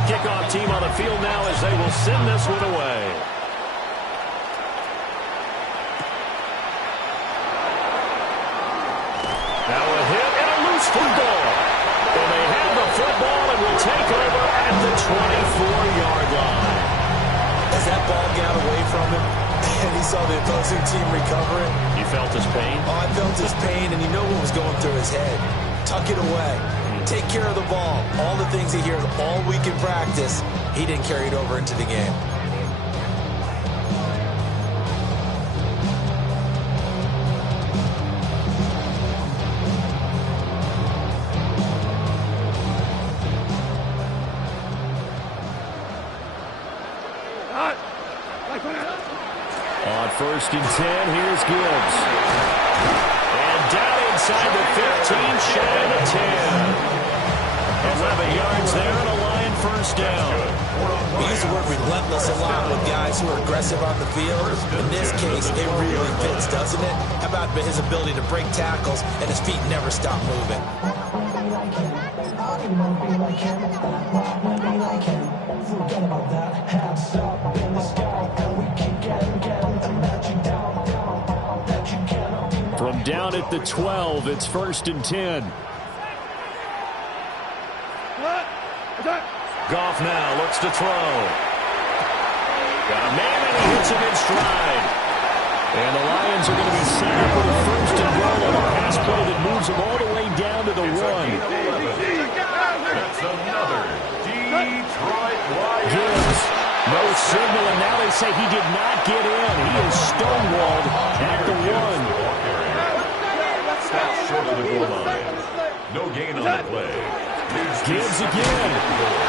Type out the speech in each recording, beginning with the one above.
The kickoff team on the field now as they will send this one away. Now a hit and a loose football. And they have the football and will take over at the 24-yard line. As that ball got away from him and he saw the opposing team recovering. You felt his pain? Oh, I felt his pain, and you know what was going through his head. Tuck it away. Take care of the ball. All the things he hears all week in practice, he didn't carry it over into the game. On 1st and 10, here's Gibbs. And down inside the 15, shy of the 10. 11 yards there and a Lion first down. We use the word relentless a lot with guys who are aggressive on the field. In this case, it really fits, doesn't it? How about his ability to break tackles and his feet never stop moving? From down at the 12, it's 1st and 10. Goff now looks to throw. Got a man and he hits him in stride. And the Lions are going to be set up with a 1st and goal on a pass play that moves them all the way down to the 1. That's another Detroit Lions. Gibbs, no signal, and now they say he did not get in. He is stonewalled at the 1. Stop short of the goal line. No gain on the play. Gibbs again,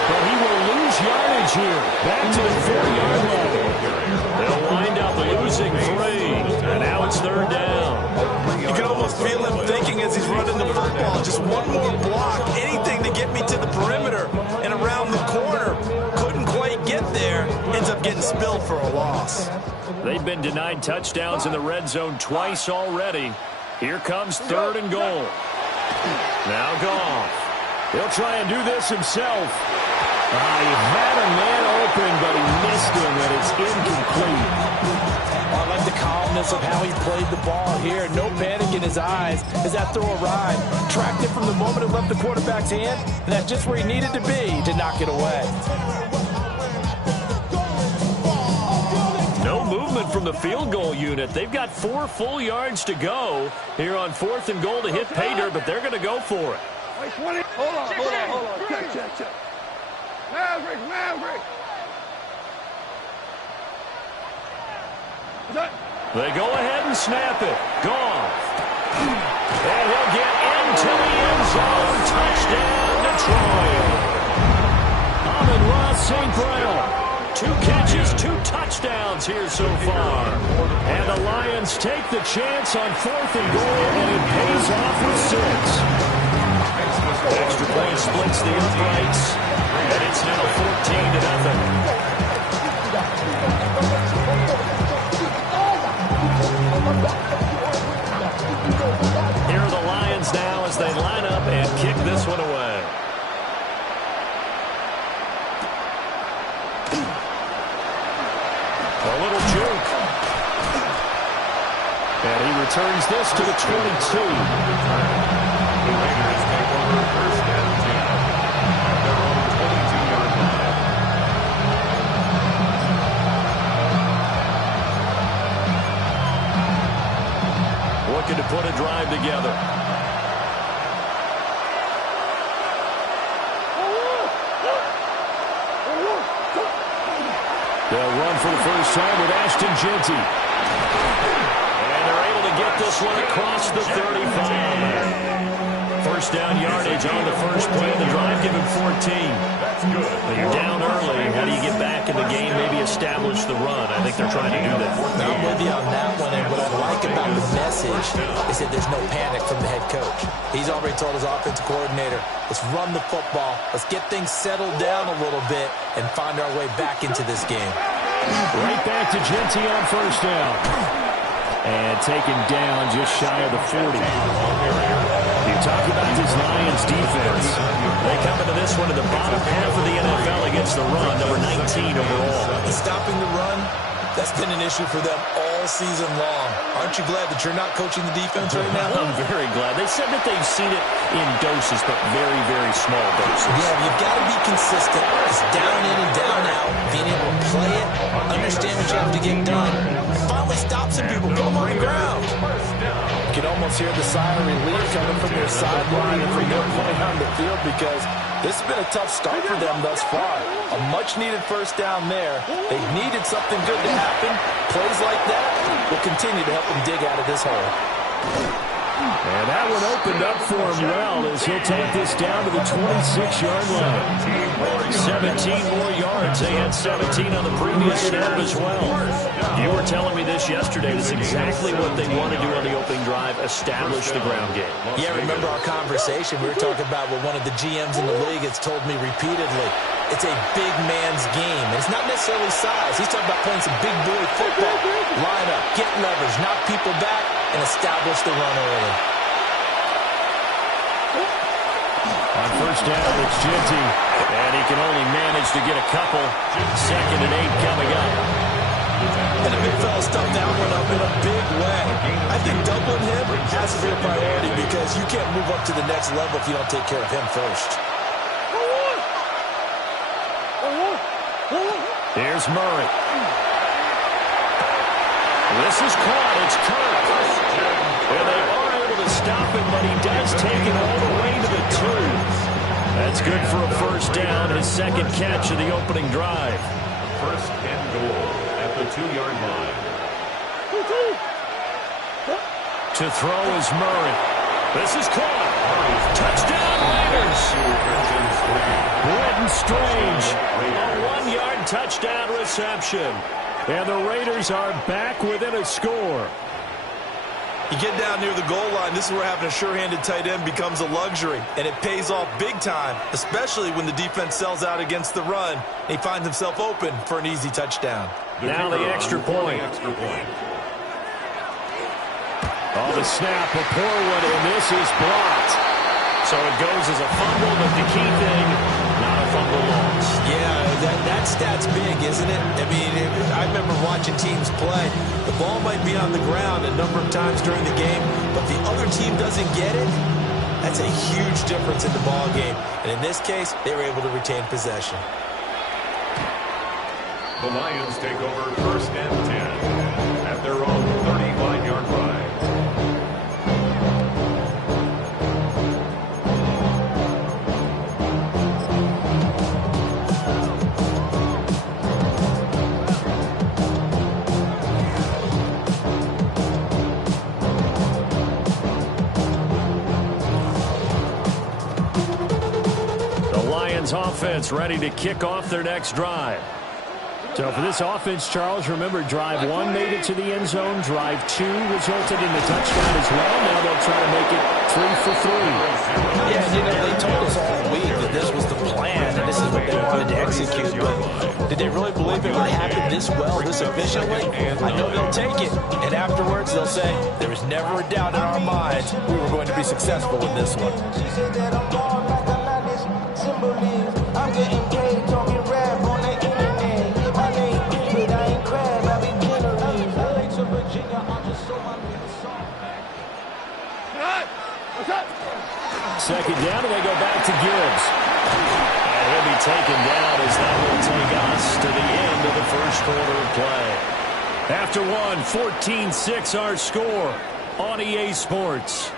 but he will lose yardage here. Back to the 4-yard line. They'll wind up losing 3, and now it's 3rd down. You can almost feel him thinking as he's running the football. Just one more block, anything to get me to the perimeter and around the corner. Couldn't quite get there. Ends up getting spilled for a loss. They've been denied touchdowns in the red zone twice already. Here comes 3rd and goal. Now Goff. He'll try and do this himself. He had a man open, but he missed him, and it's incomplete. I like the calmness of how he played the ball here. No panic in his eyes as that throw arrived. Tracked it from the moment it left the quarterback's hand, and that's just where he needed to be to knock it away. No movement from the field goal unit. They've got 4 full yards to go here on 4th and goal to hit pay dirt, but they're going to go for it. Wait, 20. Hold on. Check. Maverick. They go ahead and snap it. Goff. And he'll get into the end zone. Touchdown, Detroit. Amon-Ra St. Brown. 2 catches, 2 touchdowns here so far. And the Lions take the chance on 4th and goal, and it pays off with 6. Extra point splits the uprights, and it's now 14-0. Here are the Lions now as they line up and kick this one away. A little juke. And he returns this to the 22. The Raiders take over 1st and 10 at their own 22-yard line. Looking to put a drive together. They'll run for the first time with Ashton Jeanty. And they're able to get this one across the 35. First down yardage on the first play of the drive, give him 14. That's good. But you're down early. How do you get back in the game, maybe establish the run? I think they're trying to do that. I'm with you on that one, and what I like about the message is that there's no panic from the head coach. He's already told his offensive coordinator, let's run the football, let's get things settled down a little bit, and find our way back into this game. Right back to Jeanty on first down. And taken down just shy of the 40. He Talk about this Lions defense. They come into this one in the bottom half of the NFL against the run, number 19 overall. Stopping the run, that's been an issue for them all season long. Aren't you glad that you're not coaching the defense right now? I'm very glad. They said that they've seen it in doses, but very, very small doses. Yeah, you've got to be consistent. It's down in and down out. Being able to play it, understand what you have to get done, and finally stop some people, put them on the ground. You can almost hear the sigh of relief coming from their sideline and from their point on the field because this has been a tough start for them thus far. A much-needed first down there. They've needed something good to happen. Plays like that will continue to help them dig out of this hole. And that one opened up for him well as he'll take this down to the 26-yard line. 17 more yards. They had 17 on the previous snap as well. You were telling me this yesterday. This is exactly what they want to do on the opening drive, establish the ground game. Yeah, remember our conversation? We were talking about what one of the GMs in the league has told me repeatedly. It's a big man's game. And it's not necessarily size. He's talking about playing some big boy football. Line up, get leverage, knock people back, and establish the run early. On first down, it's Ginty, and he can only manage to get a couple. 2nd and 8 coming up. And the big fella stuffed that one up in a big way. I think doubling him has to be a priority because you can't move up to the next level if you don't take care of him first. Here's Murray. This is caught. It's Kirk. And they are able to stop him, but he does take it all the way to the 2. That's good for a first down, his 2nd catch of the opening drive. First and goal at the 2-yard line. To throw is Murray. This is caught. Touchdown, Raiders. Brenton Strange. A 1-yard touchdown reception. And the Raiders are back within a score. You get down near the goal line, this is where having a sure-handed tight end becomes a luxury. And it pays off big time, especially when the defense sells out against the run. And he finds himself open for an easy touchdown. Now the extra point. Oh, the snap, a poor one, and this is blocked. So it goes as a fumble, but the key thing, not a fumble loss. Yeah, that stat's big, isn't it? I mean, I remember watching teams play. The ball might be on the ground a number of times during the game, but the other team doesn't get it. That's a huge difference in the ball game. And in this case, they were able to retain possession. The Lions take over first and 10 at their own 35-yard line. Offense ready to kick off their next drive. So for this offense, Charles, remember drive 1 made it to the end zone. Drive 2 resulted in the touchdown as well. Now they'll try to make it 3 for 3. Yeah, you know, they told us all week that this was the plan and this is what they wanted to execute. But did they really believe it would happen this well, this efficiently? I know they'll take it. And afterwards, they'll say, there was never a doubt in our minds we were going to be successful with this one. I'm getting paid, talking rap on the internet. Yeah, my name David, I ain't crab, I be killing. LA to Virginia, I'm just so hungry for song. 2nd down, and they go back to Gibbs. And he'll be taken down as that will take us to the end of the first quarter of play. After one, 14-6 our score on EA Sports.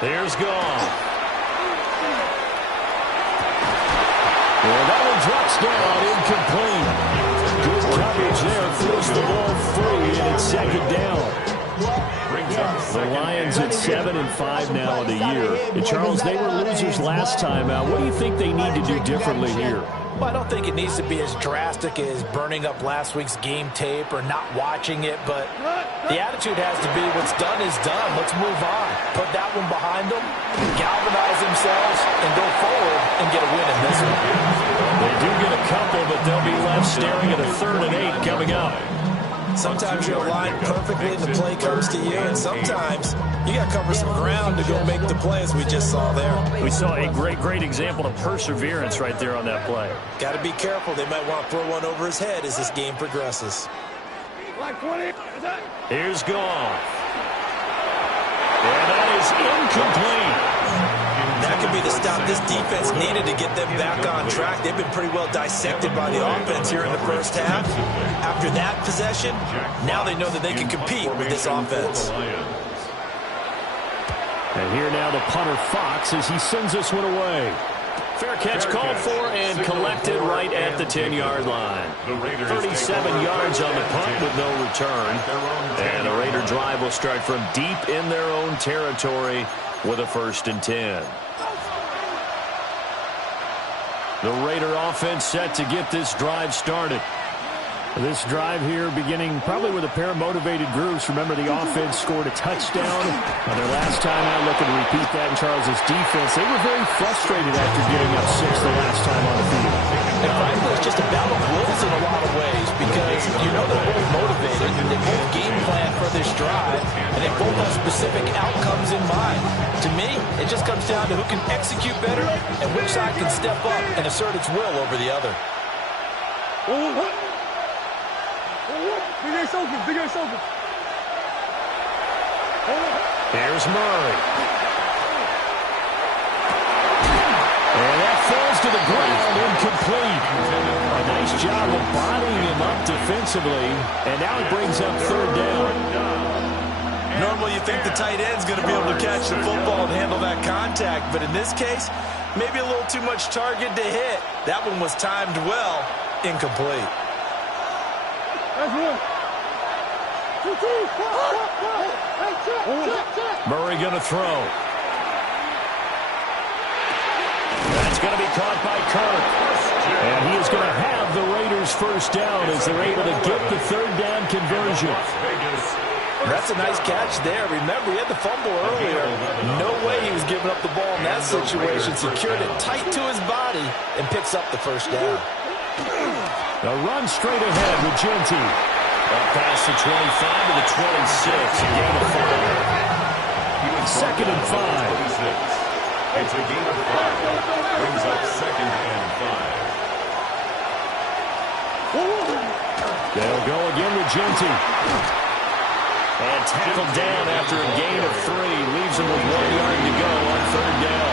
There's Gotw. And that one drops down, incomplete. Good coverage there, forced the ball free, and it's 2nd Lions at 7-5 now in the year. And Charles, they were losers last time out. What do you think they need to do differently here? Well, I don't think it needs to be as drastic as burning up last week's game tape or not watching it, but the attitude has to be what's done is done. Let's move on. Put that one behind them, galvanize themselves, and go forward and get a win in this one. They do get a couple, but they'll be left staring at a 3rd and 8 coming up. Sometimes you're aligned perfectly and the play comes to you, and sometimes you got to cover some ground to go make the play, as we just saw there. We saw a great example of perseverance right there on that play. Got to be careful. They might want to throw one over his head as this game progresses. Here's Gotw. And that is incomplete. That could be the stop this defense needed to get them back on track. They've been pretty well dissected by the offense here in the first half. After that possession, now they know that they can compete with this offense. And here now the punter Fox as he sends this one away. Fair catch called for and collected right at the 10-yard line. 37 yards on the punt with no return. And the Raider drive will start from deep in their own territory with a 1st and 10. The Raider offense set to get this drive started. This drive here beginning probably with a pair of motivated groups. Remember, the offense scored a touchdown on their last time out. Looking to repeat that in Charles's defense. They were very frustrated after giving up 6 the last time on the field. And frankly, it's just a battle of wills in a lot of ways because you know they're both motivated. They both game plan for this drive, and they both have specific outcomes in mind. To me, it just comes down to who can execute better and which side can step up and assert its will over the other. Here's Murray. And that falls to the ground, incomplete. A nice job of bodying him up defensively, and now it brings up 3rd down. Normally you think the tight end's going to be able to catch the football and handle that contact, but in this case, maybe a little too much target to hit. That one was timed well, incomplete. Murray going to throw. That's going to be caught by Kirk. And he is going to have the Raiders' 1st down as they're able to get the 3rd down conversion. That's a nice catch there. Remember, he had the fumble earlier. No way he was giving up the ball in that situation. Secured it tight to his body and picks up the 1st down. A run straight ahead with Gotw. Up past the 25 to the 26. A gain of 5. 2nd and 5. It's a gain of 5. Brings up 2nd and 5. They'll go again with Gotw. And tackled down after a gain of 3. Leaves him with 1 yard to go on 3rd down.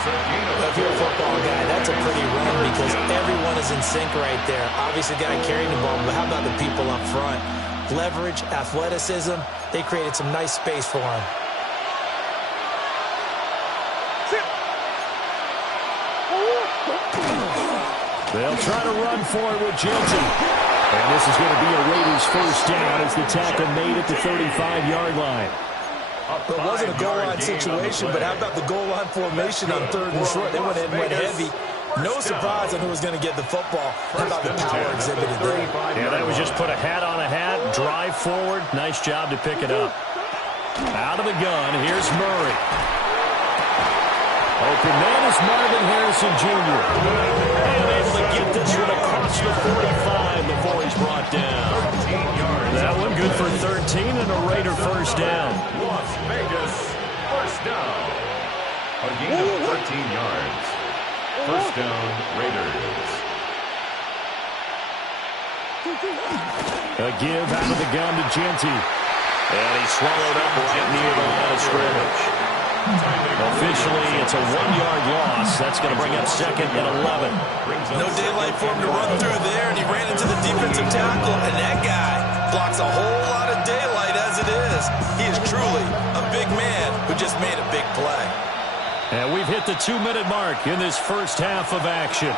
If you're a football guy, that's a pretty run because everyone is in sync right there. Obviously, the guy carrying the ball, but how about the people up front? Leverage, athleticism, they created some nice space for him. They'll try to run for it with Gotw. And this is going to be a Raiders' 1st down as the tackle made at the 35-yard line. It wasn't a goal line situation, but how about the goal line formation on 3rd and short? They went in, went heavy. No surprise on who was going to get the football. How about the power exhibited there? Yeah, that was just put a hat on a hat, drive forward. Nice job to pick it up. Out of the gun, here's Murray. Open man is Marvin Harrison Jr. And able to get this one across the 45 before he's brought down. That one good for 13 and a Raider 1st down. Las Vegas 1st down. A gain of 13 yards. 1st down, Raiders. A give out of the gun to Gotw. And he swallowed up right near the line of scrimmage. Officially, it's a 1-yard loss. That's going to bring up 2nd and 11. No daylight for him to run through there, and he ran into the defensive tackle, and that guy blocks a whole lot of daylight as it is. He is truly a big man who just made a big play. And we've hit the 2-minute mark in this 1st half of action.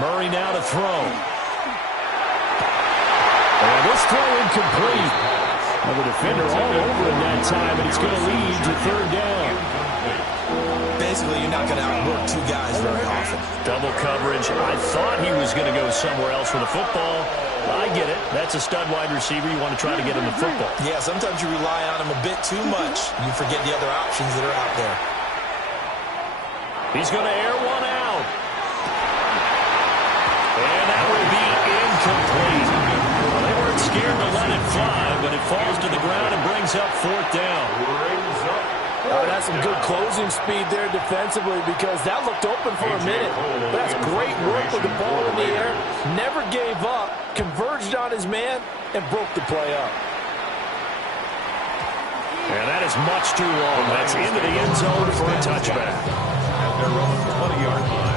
Murray now to throw. And this throw incomplete. Well, the defender all over in that time, and it's going to lead to third down. Basically, you're not going to outwork two guys very often. Double coverage. I thought he was going to go somewhere else with the football. I get it. That's a stud wide receiver. You want to try to get him the football. Yeah, sometimes you rely on him a bit too much. You forget the other options that are out there. He's going to air one out. And that will be incomplete. Well, they weren't scared to let it fly, but it falls to the ground and brings up fourth down. That's some good closing speed there defensively because that looked open for a minute. But that's great work with the ball in the air. Never gave up, converged on his man, and broke the play up. And that is much too long. That's into the end zone for a touchback. At their own 20-yard line.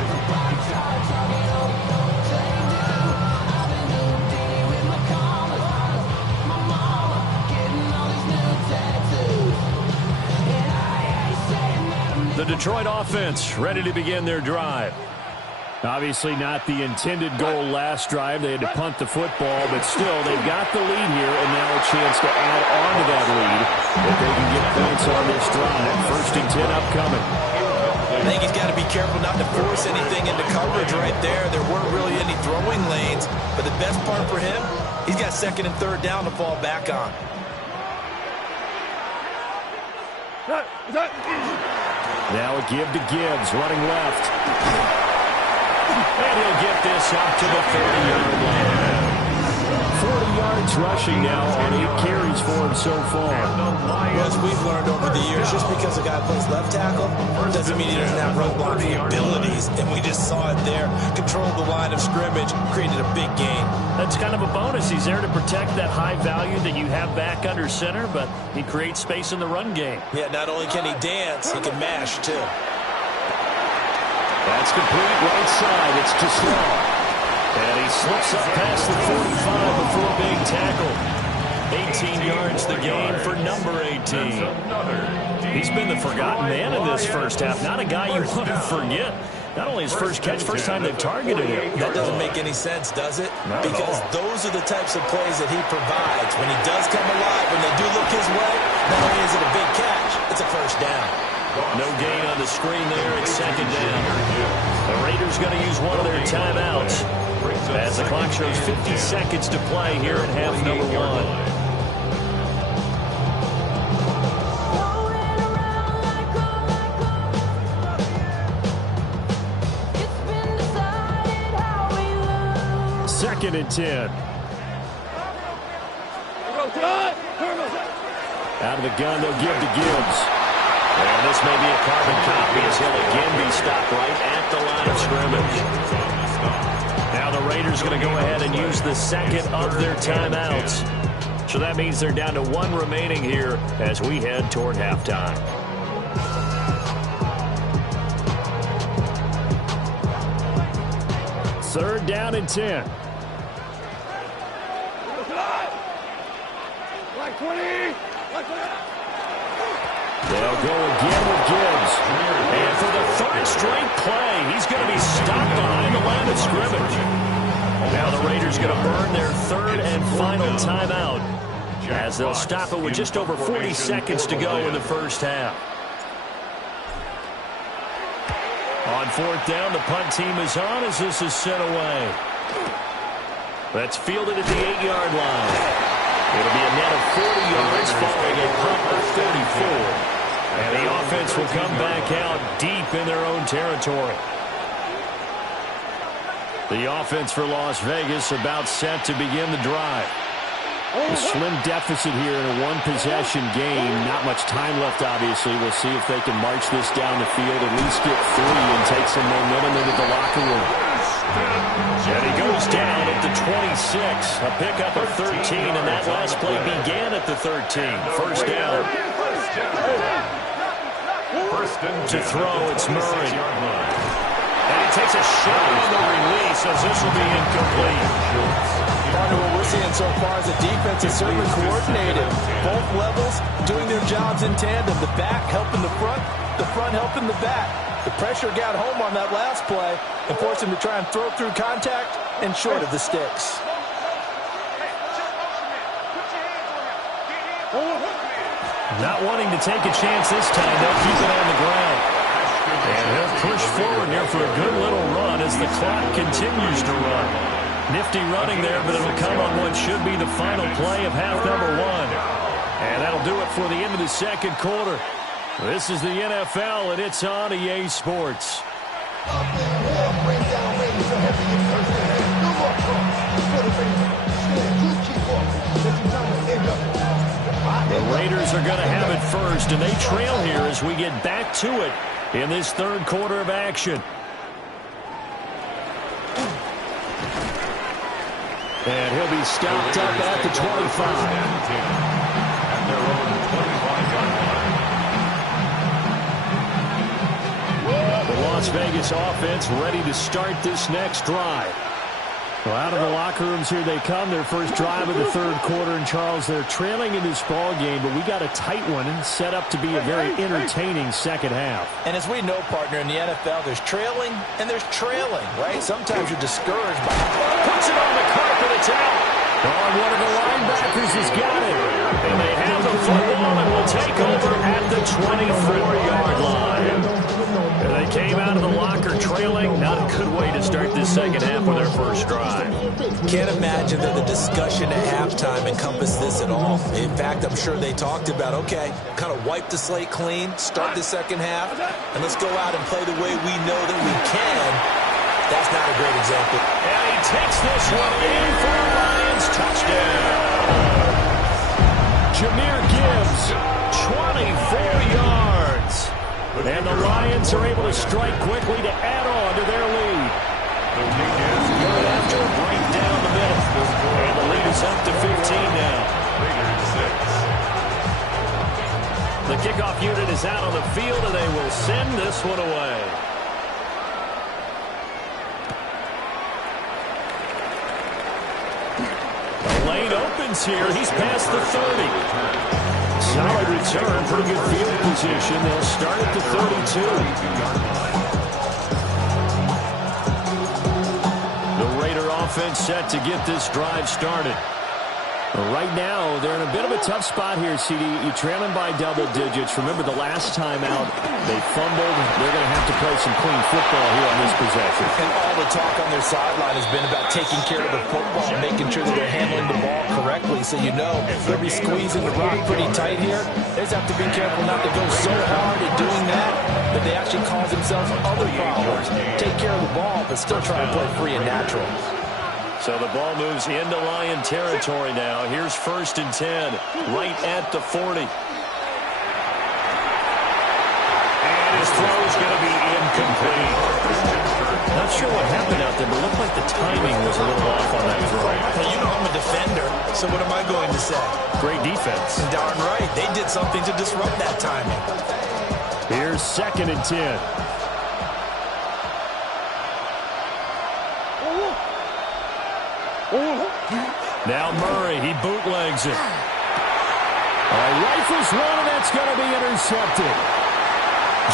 The Detroit offense ready to begin their drive. Obviously not the intended goal last drive. They had to punt the football, but still they've got the lead here and now a chance to add on to that lead if they can get points on this drive. 1st and 10 upcoming. I think he's got to be careful not to force anything into coverage right there. There weren't really any throwing lanes, but the best part for him, he's got 2nd and 3rd down to fall back on. Now a give to Gibbs, running left. And he'll get this up to the 30-yard line. 40 yards rushing now on 8 carries for him so far. Well, as we've learned over the years, just because a guy plays left tackle doesn't mean he doesn't have run blocking abilities. And we just saw it there. Controlled the line of scrimmage, created a big gain. That's kind of a bonus. He's there to protect that high value that you have back under center, but he creates space in the run game. Yeah, not only can he dance, he can mash too. That's complete right side. It's to Slow. And he slips up past the 45 before being tackled. 18 yards the gain for number 18. He's been the forgotten man in this first half. Not a guy you want to forget. Not only his first catch, first time they've targeted him. That doesn't make any sense, does it? Because those are the types of plays that he provides. When he does come alive, when they do look his way, not only is it a big catch, it's a first down. No gain on the screen there. It's 2nd down. The Raiders going to use one of their timeouts as the clock shows 50 seconds to play here in half number 1. Second and 10. Out of the gun, they'll give to Gibbs. And this may be a carbon copy as he'll again be stopped right at the line of scrimmage. Now the Raiders going to go ahead and use the 2nd of their timeouts. So that means they're down to 1 remaining here as we head toward halftime. Third down and 10. They'll go again with Gibbs. And for the 3rd straight play, he's going to be stopped behind the line of scrimmage. Now the Raiders going to burn their 3rd and final timeout as they'll stop it with just over 40 seconds to go in the first half. On 4th down, the punt team is on as this is sent away. That's fielded at the 8-yard line. It'll be a net of 40 yards following a punt of 34. And the offense will come back out deep in their own territory. The offense for Las Vegas about set to begin the drive. A slim deficit here in a 1-possession game. Not much time left, obviously. We'll see if they can march this down the field, at least get 3 and take some momentum into the locker room. And he goes down at the 26. A pickup of 13, and that last play began at the 13. First down. To throw, it's Murray. And he takes a shot on the release as this will be incomplete. Part of what we're seeing so far is the defense is certainly coordinated. Both levels doing their jobs in tandem. The back helping the front helping the back. The pressure got home on that last play and forced him to try and throw through contact and short of the sticks. Not wanting to take a chance this time, they'll keep it on the ground. And he'll push forward here for a good little run as the clock continues to run. Nifty running there, but it'll come on what should be the final play of half number 1. And that'll do it for the end of the second quarter. This is the NFL, and it's on EA Sports. The Raiders are going to have it first, and they trail here as we get back to it in this third quarter of action. And he'll be stopped up at the 25. At their own 25-yard line. The Las Vegas offense ready to start this next drive. Well, out of the locker rooms here they come, their first drive of the third quarter. And, Charles, they're trailing in this ball game, but we got a tight one and set up to be a very entertaining second half. And as we know, partner, in the NFL, there's trailing and there's trailing, right? Sometimes you're discouraged by puts it on the carpet, it's out. Oh, one of the linebackers has got it. And they have the football and will take over at the 24-yard line. And they came out of the locker trailing. Not a good way to start this second half with their first drive. Can't imagine that the discussion at halftime encompassed this at all. In fact, I'm sure they talked about, okay, kind of wipe the slate clean, start the second half, and let's go out and play the way we know that we can. That's not a great example. And he takes this one in for a Lions touchdown. Jameer Gibbs, 24 yards. And the Lions are able to strike quickly to add on to their lead. Third after, right down the middle. And the lead is up to 15 now. The kickoff unit is out on the field, and they will send this one away. The lane opens here. He's past the 30. Solid return, pretty good field position. They'll start at the 32. The Raider offense set to get this drive started. Right now, they're in a bit of a tough spot here, CD. You're trailing by double digits. Remember the last time out, they fumbled. They're going to have to play some clean football here on this possession. And all the talk on their sideline has been about taking care of the football and making sure that they're handling the ball correctly. So you know they'll be squeezing the rock pretty tight here. They just have to be careful not to go so hard at doing that they actually cause themselves other problems. Take care of the ball, but still try to play free and natural. So the ball moves into Lion territory now. Here's 1st and 10, right at the 40. And his throw is going to be incomplete. Not sure what happened out there, but it looked like the timing was a little off on that throw. Now, you know I'm a defender, so what am I going to say? Great defense. Darn right. They did something to disrupt that timing. Here's 2nd and 10. Now Murray, he bootlegs it. Rifles one, and that's going to be intercepted.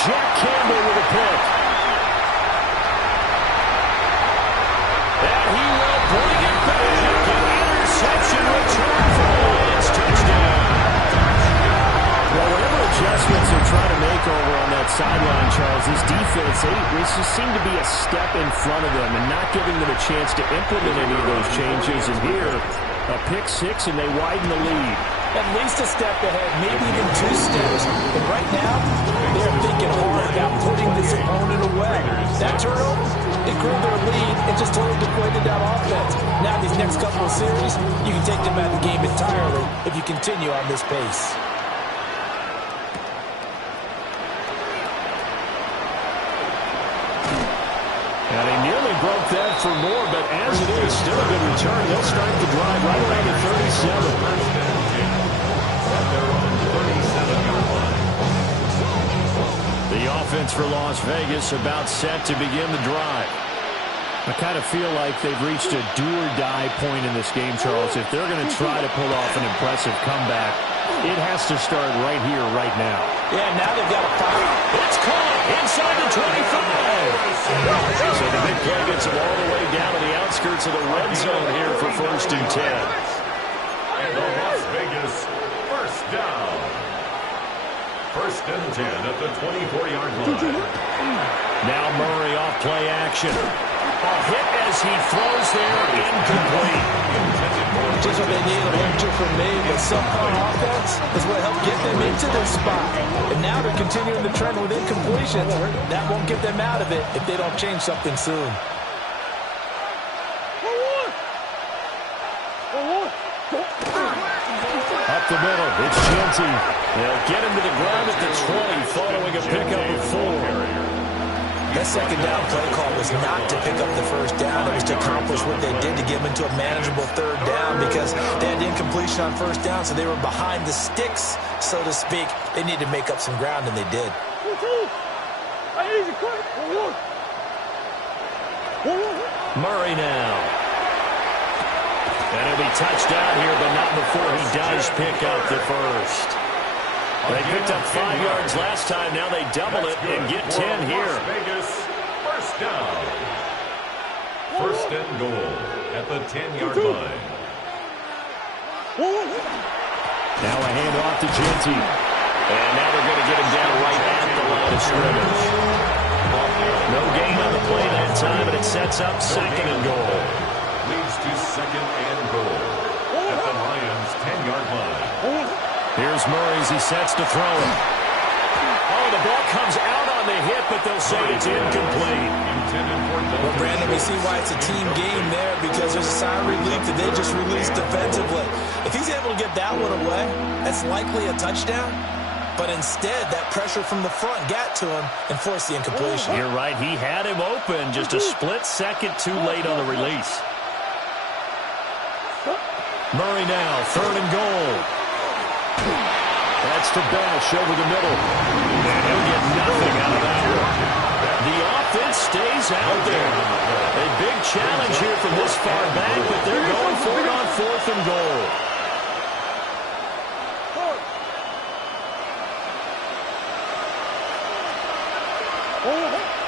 Jack Campbell with a pick. And he will bring it back. An interception return for the Lions touchdown. Well, whatever adjustments they're trying to make over on that sideline, Charles, this defense, they just seem to be a step in front of them and not giving them a chance to implement any of those changes. And here, a pick six, and they widen the lead. At least a step ahead, maybe even 2 steps. But right now, they're thinking hard about putting this opponent away. That turnover, it grew their lead and just totally deflated that offense. Now, these next couple of series, you can take them out of the game entirely if you continue on this pace. And he nearly broke that for more, but as it is, still a good return. They'll start the drive right around the 37. The offense for Las Vegas about set to begin the drive. I kind of feel like they've reached a do-or-die point in this game, Charles. If they're going to try to pull off an impressive comeback, it has to start right here, right now. Yeah, now they've got to fire. It's caught inside the 25. gets him all the way down to the outskirts of the red zone here for 1st and 10. And the Las Vegas first down. 1st and 10 at the 24-yard line. Now Murray off play action. A hit as he throws there, incomplete. Just what they need, a little different made, but somehow offense is what helped get them into this spot. And now they're continuing the trend with incompletions. That won't get them out of it if they don't change something soon. Up the middle, it's Gotw. They'll get him to the ground at the 20 following a pickup of 4. That second down play call was not to pick up the first down. It was to accomplish what they did to get them into a manageable 3rd down because they had incompletion on 1st down, so they were behind the sticks, so to speak. They needed to make up some ground, and they did. Murray now. And he'll be touched down here, but not before he does pick up the first. They picked up 5 yards last time. Now they double it and get 10 here. Las Vegas first down. 1st and goal at the 10-yard line. Now a handoff to Gotw. And now they're going to get him down right at the line of scrimmage. No gain on the play that time, and it sets up 2nd and goal. Leads to 2nd and goal at the Lions' 10-yard line. Here's Murray as he sets to throw it. Oh, the ball comes out on the hit, but they'll say it's incomplete. Well, Brandon, we see why it's a team game there because there's a sign of relief that they just released defensively. If he's able to get that one away, that's likely a touchdown. But instead, that pressure from the front got to him and forced the incompletion. You're right. He had him open, just a split second too late on the release. Murray now, 3rd and goal. That's to Bash over the middle. And he'll get nothing out of that one. The offense stays out there. A big challenge here from this far back, but they're going for it on 4th and goal.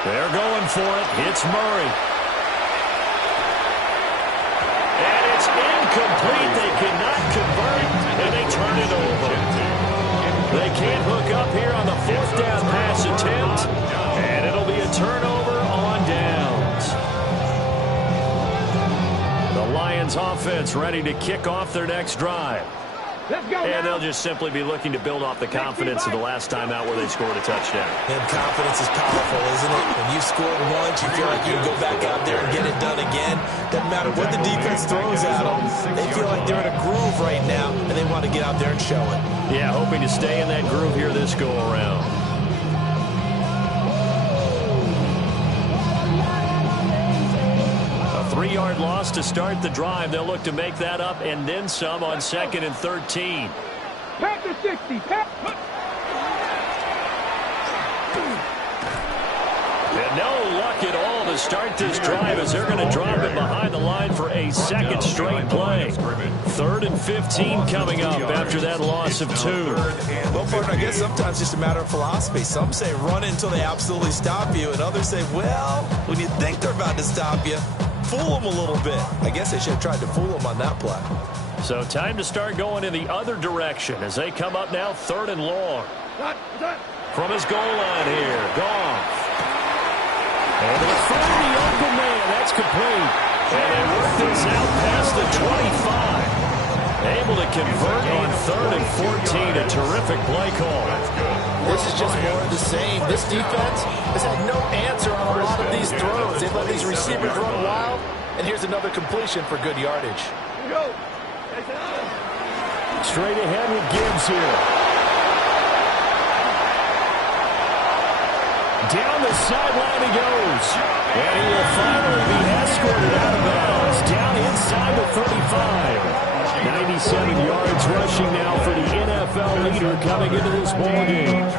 They're going for it. It's Murray. And it's incomplete. They cannot convert, and they turn it over. They can't hook up here on the 4th down pass attempt, and it'll be a turnover on downs. The Lions offense ready to kick off their next drive. And they'll just simply be looking to build off the confidence of the last time out where they scored a touchdown. And confidence is powerful, isn't it? When you scored once, you feel like you can go back out there and get it done again. Doesn't matter what the defense throws at them. They feel like they're in a groove right now, and they want to get out there and show it. Yeah, hoping to stay in that groove here this go-around. A 3-yard loss to start the drive. They'll look to make that up and then some on 2nd and 13. Pack the 60. And no luck at all to start this drive as they're going to drop it behind the line for a 2nd straight play. 3rd and 15 coming up after that loss of 2. Well, partner, I guess sometimes it's just a matter of philosophy. Some say run until they absolutely stop you, and others say, well, when you think they're about to stop you, fool them a little bit. I guess they should have tried to fool them on that play. So time to start going in the other direction as they come up now 3rd and long. From his goal line here, Gotw. And they find the open man. That's complete. And they work this out past the 25. Able to convert on 3rd and 14. A terrific play call. This is just more of the same. This defense has had no answer on a lot of these throws. They've let these receivers run wild. And here's another completion for good yardage. Straight ahead with Gibbs here. Down the sideline he goes. And he will finally be escorted out of bounds. Down inside the 35. 97 yards rushing now for the NFL leader coming into this ballgame.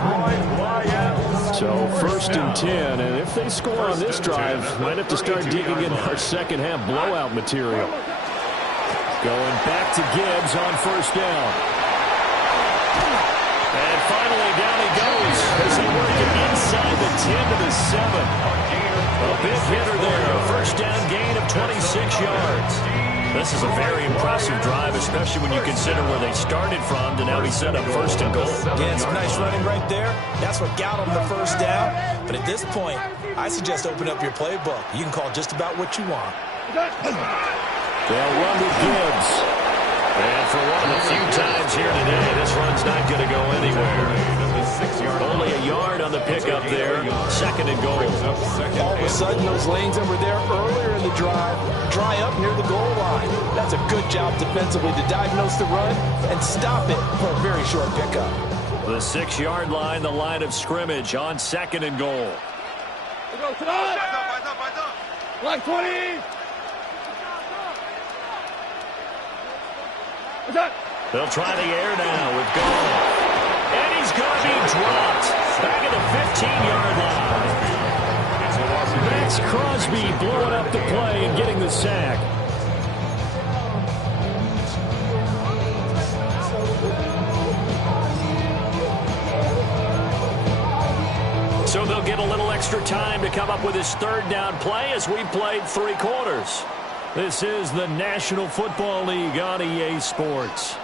So 1st and 10. And if they score on this drive, might have to start digging in our second half blowout material. Going back to Gibbs on 1st down. And finally down he goes as they work it inside the 10 to the 7. A big hitter there. first down gain of 26 yards. This is a very impressive drive, especially when you consider where they started from to now be set up first and goal. Again, some nice running right there. That's what got them the first down. But at this point, I suggest open up your playbook. You can call just about what you want. They'll run with Gibbs. And for one of the few times here today, this run's not going to go anywhere. Only a yard on the pickup there. Second and goal. All of a sudden, those lanes that were there earlier in the drive dry up near the goal line. That's a good job defensively to diagnose the run and stop it for a very short pickup. The 6-yard line, the line of scrimmage on second and goal. Black 20. They'll try the air now with Gotw. And he's going to be dropped back at the 15-yard line. That's Crosby blowing up the play and getting the sack. So they'll get a little extra time to come up with his third down play as we played 3 quarters. This is the National Football League on EA Sports.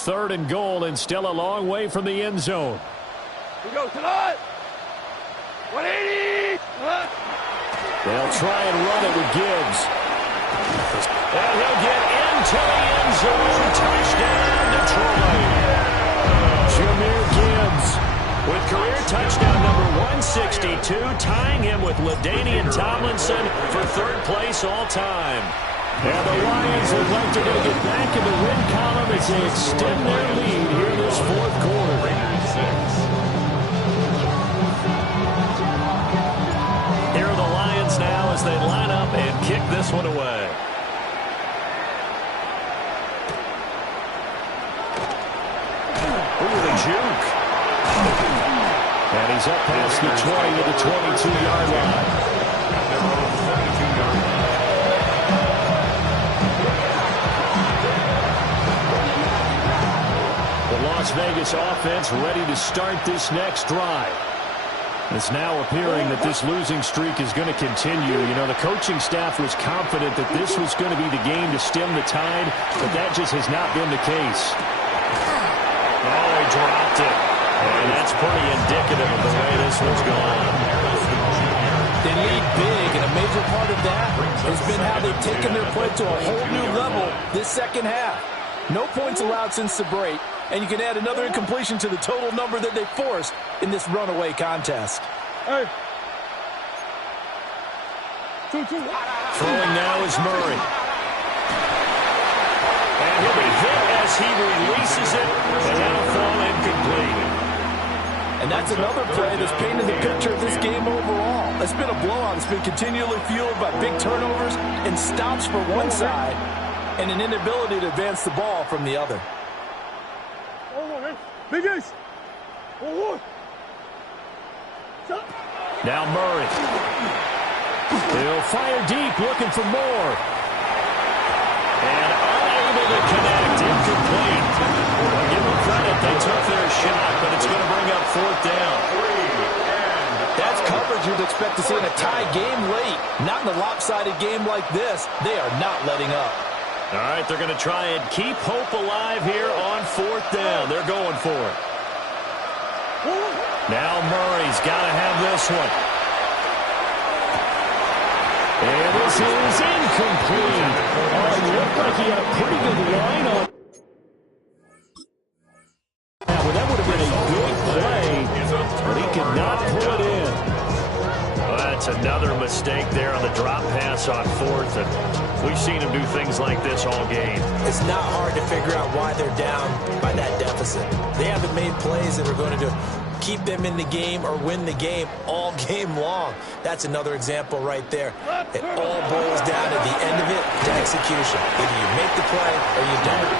Third and goal, and still a long way from the end zone. We go tonight. 180. They'll try and run it with Gibbs. And he'll get into the end zone. Touchdown, Detroit. Jahmyr Gibbs with career touchdown number 162, tying him with LaDainian Tomlinson for third place all time. And the Lions look like they're going to get back in the win column as they extend their lead here this fourth quarter. Here are the Lions now as they line up and kick this one away. Ooh, the juke. And he's up past the 20 to the 22-yard line. Las Vegas offense ready to start this next drive. It's now appearing that this losing streak is going to continue. You know, the coaching staff was confident that this was going to be the game to stem the tide, but that just has not been the case. Oh, he dropped it. And that's pretty indicative of the way this one's gone. They lead big, and a major part of that has been how they've taken their play to a whole new level this second half. No points allowed since the break, and you can add another incompletion to the total number that they forced in this runaway contest. Hey. 2-2. Throwing now is Murray. And he'll be hit as he releases it, and that'll fall incomplete. And that's another play that's painted the picture of this game overall. It's been a blowout. It's been continually fueled by big turnovers and stops for one side, and an inability to advance the ball from the other. Biggest. Now Murray. He'll fire deep, looking for more. And unable to connect, incomplete. Give them credit, they took their shot, but it's going to bring up fourth down. That's coverage you'd expect to see in a tie game late. Not in a lopsided game like this. They are not letting up. All right, they're going to try and keep hope alive here on fourth down. They're going for it. Now Murray's got to have this one. And this is incomplete. Oh, it looked like he had a pretty good line on. Now, well, that would have been a big play, but he could not pull it in. Well, that's another mistake there on the drop pass on fourth, and we've seen him do things like this all game. It's not hard to figure out why they're down by that deficit. They haven't made plays that are going to keep them in the game or win the game all game long. That's another example right there. It all boils down at the end of it to execution. Either you make the play or you don't.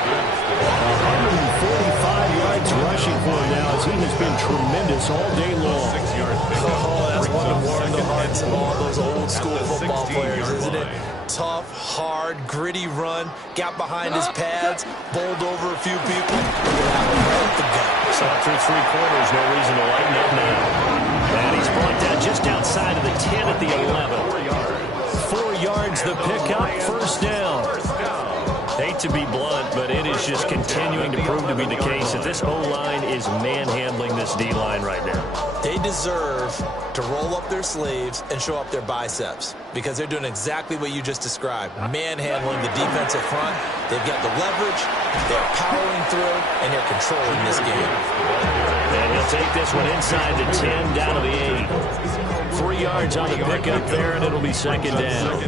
145 yards rushing for him now as he has been tremendous all day long. Oh, that's one to warm the hearts of all those old school football players, isn't it? Tough, hard, gritty run, got behind his pads, bowled over a few people. Look at that one right at the gut. So through 3 quarters, no reason to lighten up now. And he's brought down just outside of the 10 at the 11. 4 yards the pickup, first down. Hate to be blunt, but it is just continuing to prove to be the case that this O-line is manhandling this D-line right now. They deserve to roll up their sleeves and show up their biceps because they're doing exactly what you just described, manhandling the defensive front. They've got the leverage, they're powering through, and they're controlling this game. And he'll take this one inside the 10, down to the 8. 3 yards on the pickup there, and it'll be second down.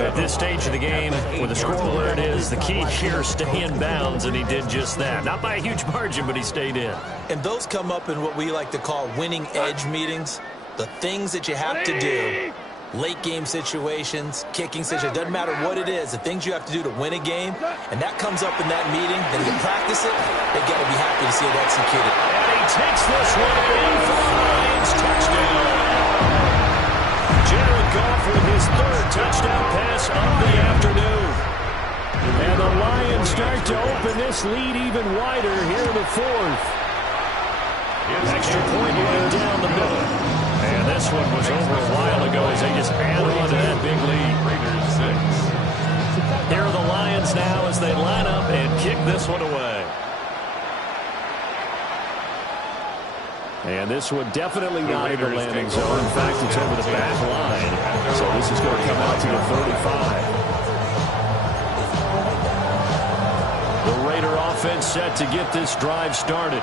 At this stage of the game, with the score where it is, the key here, stay in bounds, and he did just that. Not by a huge margin, but he stayed in. And those come up in what we like to call winning edge meetings. The things that you have to do, late game situations, kicking situations, doesn't matter what it is, the things you have to do to win a game, and that comes up in that meeting, then you practice it, they got to be happy to see it executed. And he takes this one in for the Lions, touchdown. Gotw with his 3rd touchdown pass of the afternoon. And the Lions start to open this lead even wider here in the 4th. Extra point right down the middle. And this one was over a while ago as they just add on to that big lead. Here are the Lions now as they line up and kick this one away. And this one definitely not in the landing zone. In fact, it's over the back line. So this is going to come out to the 35. The Raider offense set to get this drive started.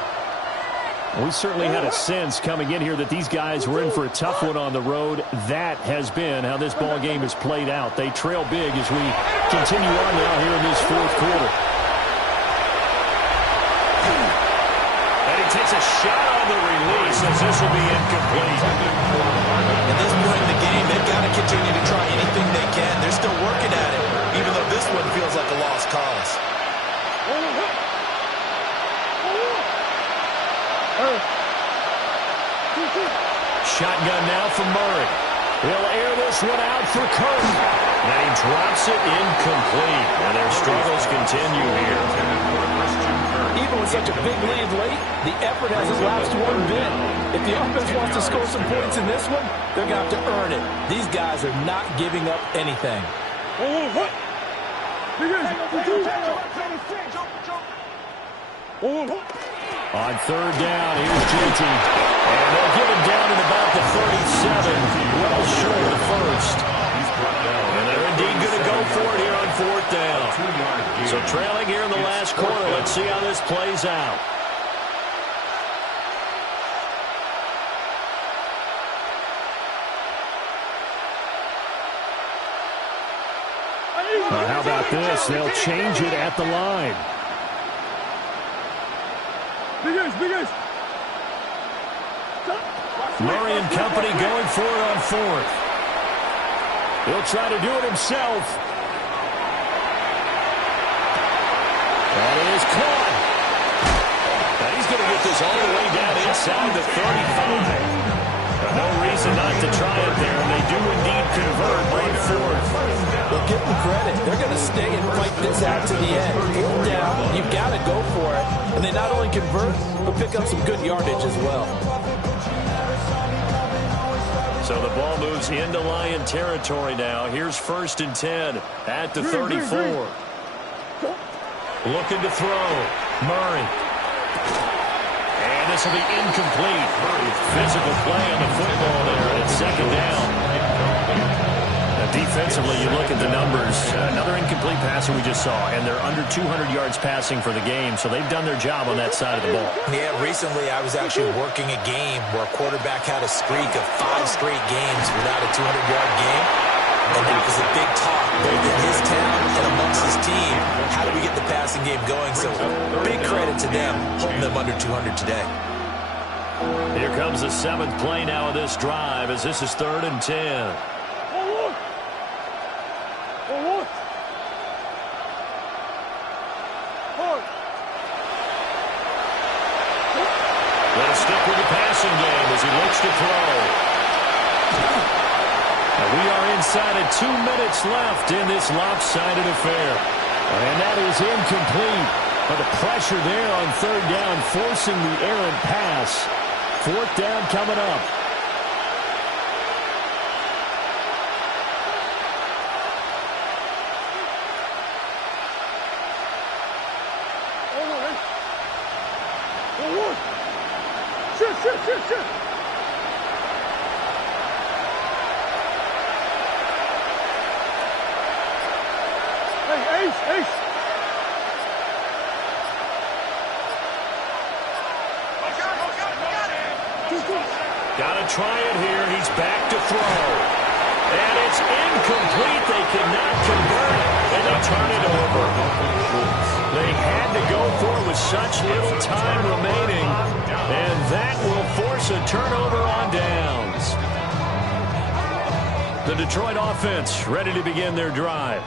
We certainly had a sense coming in here that these guys were in for a tough one on the road. That has been how this ball game has played out. They trail big as we continue on now here in this 4th quarter. And he takes a shot on the release as this will be incomplete. At this point in the game, they've got to continue to try anything they can. They're still working at it, even though this one feels like a lost cause. Shotgun now for Murray. He'll air this one out for Kirk. And he drops it incomplete. And their struggles continue here. Even with such a big lead late, the effort hasn't lapsed one bit. If the offense wants to score some points in this one, they're going to have to earn it. These guys are not giving up anything. On 3rd down, here's JT. And they'll get him down at about the 37. Well short of the 1st. And they're indeed going to go for it here on 4th down. So trailing here in the last quarter. Let's see how this plays out. Well, how about this? They'll change it at the line. Murray and company going for it on 4th. He'll try to do it himself. And it is caught. And he's going to get this all the way down inside the 35. No reason not to try it there, and they do indeed convert on 4th. Well, give them credit. They're going to stay and fight this out to the end. 4th down, you've got to go for it. And they not only convert, but pick up some good yardage as well. So the ball moves into Lion territory now. Here's 1st and 10 at the 34. Looking to throw. Murray. And this will be incomplete. Physical play on the football there, and it's 2nd down. Now defensively, you look at the numbers. Another incomplete passer we just saw, and they're under 200 yards passing for the game, so they've done their job on that side of the ball. Yeah, recently I was actually working a game where a quarterback had a streak of 5 straight games without a 200-yard game. And that was a big talk, both in his town and amongst his team. How do we get the passing game going? So big credit to them, holding them under 200 today. Here comes the 7th play now of this drive as this is 3rd and 10. They'll stick with the passing game as he looks to throw. And we are inside of 2 minutes left in this lopsided affair. And that is incomplete. But the pressure there on 3rd down, forcing the errant pass. 4th down coming up. Shit. Hey, Ace. Got to try it here. He's back to throw. And it's incomplete. They cannot convert, and they turn it over. They had to go for it with such little time remaining, and that will force a turnover on downs. The Detroit offense ready to begin their drive.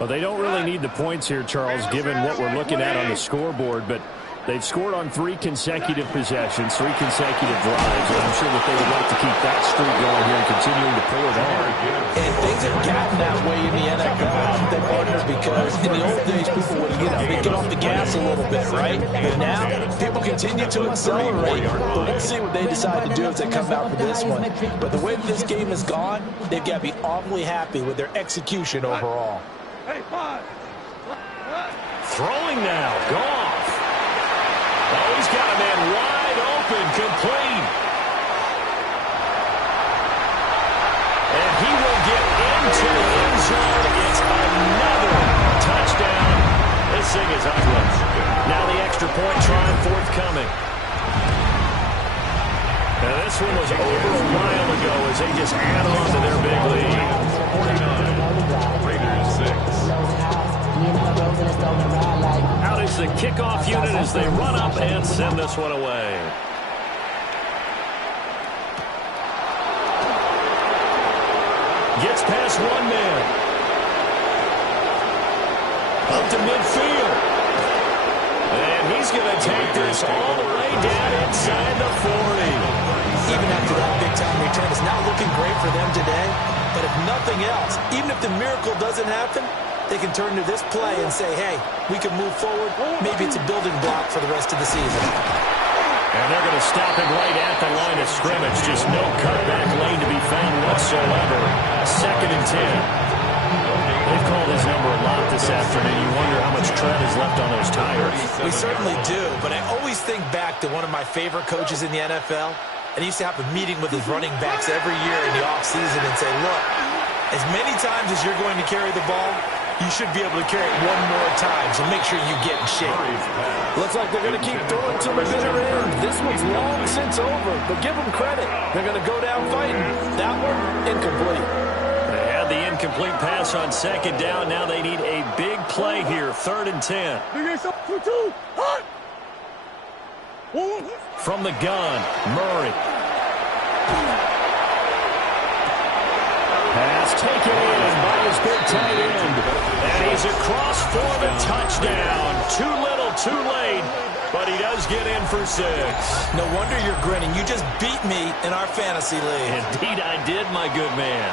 Well, they don't really need the points here, Charles, given what we're looking at on the scoreboard, but they've scored on 3 consecutive possessions, 3 consecutive drives, and I'm sure that they would like to keep that streak going here and continuing to pull it on. And things have gotten that way in the NFL, they partner, because in the old days, people would they'd get off the gas a little bit, right? But now, people continue to accelerate. But we'll see what they decide to do as they come out for this one. But the way this game has gone, they've got to be awfully happy with their execution overall. Throwing now, Gotw. Oh, he's got a man wide open, complete. And he will get into the end zone. It's another touchdown. This thing is ugly. Now the extra point try forthcoming. Now this one was over a while ago as they just add on to their big lead. 49, Raiders 6. Out is the kickoff unit as they run up and send this one away. Gets past one man. Up to midfield. And he's going to take this all the way down inside the 40. Even after that big-time return, it's not looking great for them today. But if nothing else, even if the miracle doesn't happen, they can turn to this play and say, hey, we can move forward. Maybe it's a building block for the rest of the season. And they're going to stop him right at the line of scrimmage. Just no cutback lane to be found whatsoever. 2nd and 10. They've called his number a lot this afternoon. You wonder how much tread is left on those tires. We certainly do, but I always think back to one of my favorite coaches in the NFL. And he used to have a meeting with his running backs every year in the offseason and say, look, as many times as you're going to carry the ball, you should be able to carry it one more time, so make sure you get in shape. Looks like they're going to keep throwing to the bitter end. This one's long since over, but give them credit. They're going to go down fighting. That one, incomplete. They had the incomplete pass on 2nd down. Now they need a big play here, 3rd and 10. From the gun, Murray. Pass taken in by his big tight end. And he's across for the touchdown. Too little, too late. But he does get in for 6. No wonder you're grinning. You just beat me in our fantasy league. Indeed I did, my good man.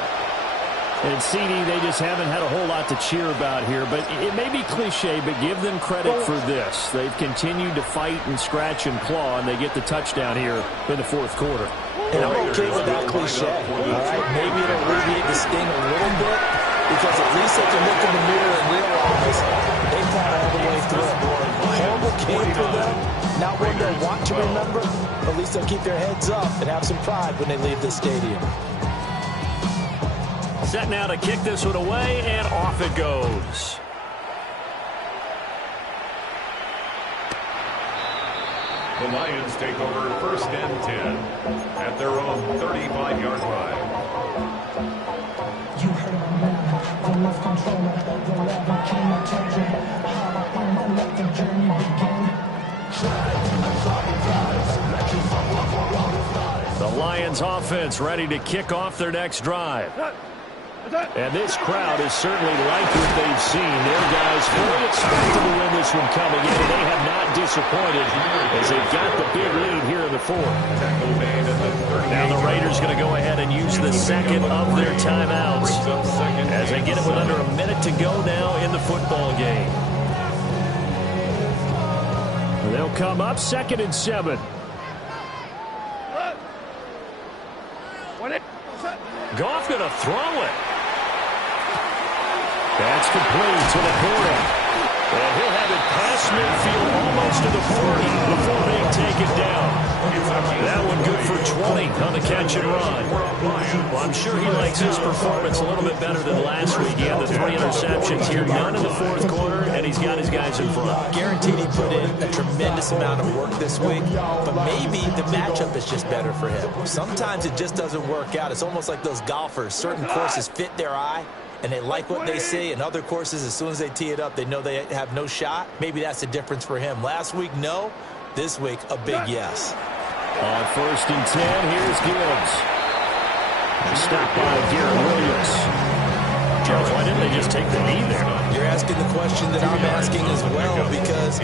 And CD, they just haven't had a whole lot to cheer about here. But it may be cliche, but give them credit for this. They've continued to fight and scratch and claw, and they get the touchdown here in the 4th quarter. And I'm okay with that cliche. All right, maybe it'll alleviate the sting a little bit, because at least they can look in the mirror and realize they fought all the way through. Horrible game for them. Not one they'll want to remember, but at least they'll keep their heads up and have some pride when they leave the stadium. Set now to kick this one away, and off it goes. The Lions take over 1st and 10 at their own 35-yard line. You heard me now, I love control. The rap became a target. How I let the journey begin. The Lions offense ready to kick off their next drive. And this crowd has certainly liked what they've seen. Their guys fully expected to win this one coming in, and they have not disappointed as they've got the big lead here in the fourth. Now the Raiders going to go ahead and use the second of their timeouts as they get it with under a minute to go now in the football game. They'll come up 2nd and 7. Goff going to throw it. That's complete to Laporta. And he'll have it past midfield almost to the 40 before being taken down. That one good for 20 on the catch and run. Well, I'm sure he likes his performance a little bit better than last week. He had the 3 interceptions here, none in the fourth quarter, and he's got his guys in front. Guaranteed he put in a tremendous amount of work this week, but maybe the matchup is just better for him. Sometimes it just doesn't work out. It's almost like those golfers. Certain courses fit their eye, and they like what they see. In other courses, as soon as they tee it up, they know they have no shot. Maybe that's the difference for him. Last week, no. This week, a big yes. On 1st and 10, here's Gibbs. Stopped by Garrett Williams. Charles, why didn't they just take the knee there? You're asking the question that I'm asking as well, because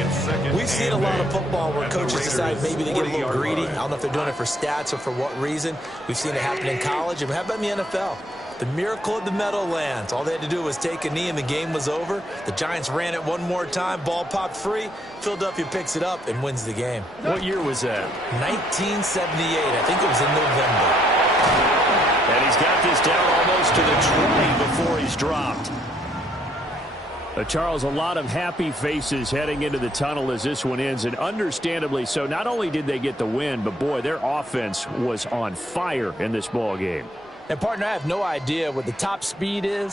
we've seen a lot of football where coaches decide maybe they get a little greedy. I don't know if they're doing it for stats or for what reason. We've seen it happen in college, and how about in the NFL? The miracle of the Meadowlands. All they had to do was take a knee and the game was over. The Giants ran it one more time. Ball popped free. Philadelphia picks it up and wins the game. What year was that? 1978. I think it was in November. And he's got this down almost to the 20 before he's dropped. Charles, a lot of happy faces heading into the tunnel as this one ends, and understandably so. Not only did they get the win, but boy, their offense was on fire in this ball game. And, partner, I have no idea what the top speed is.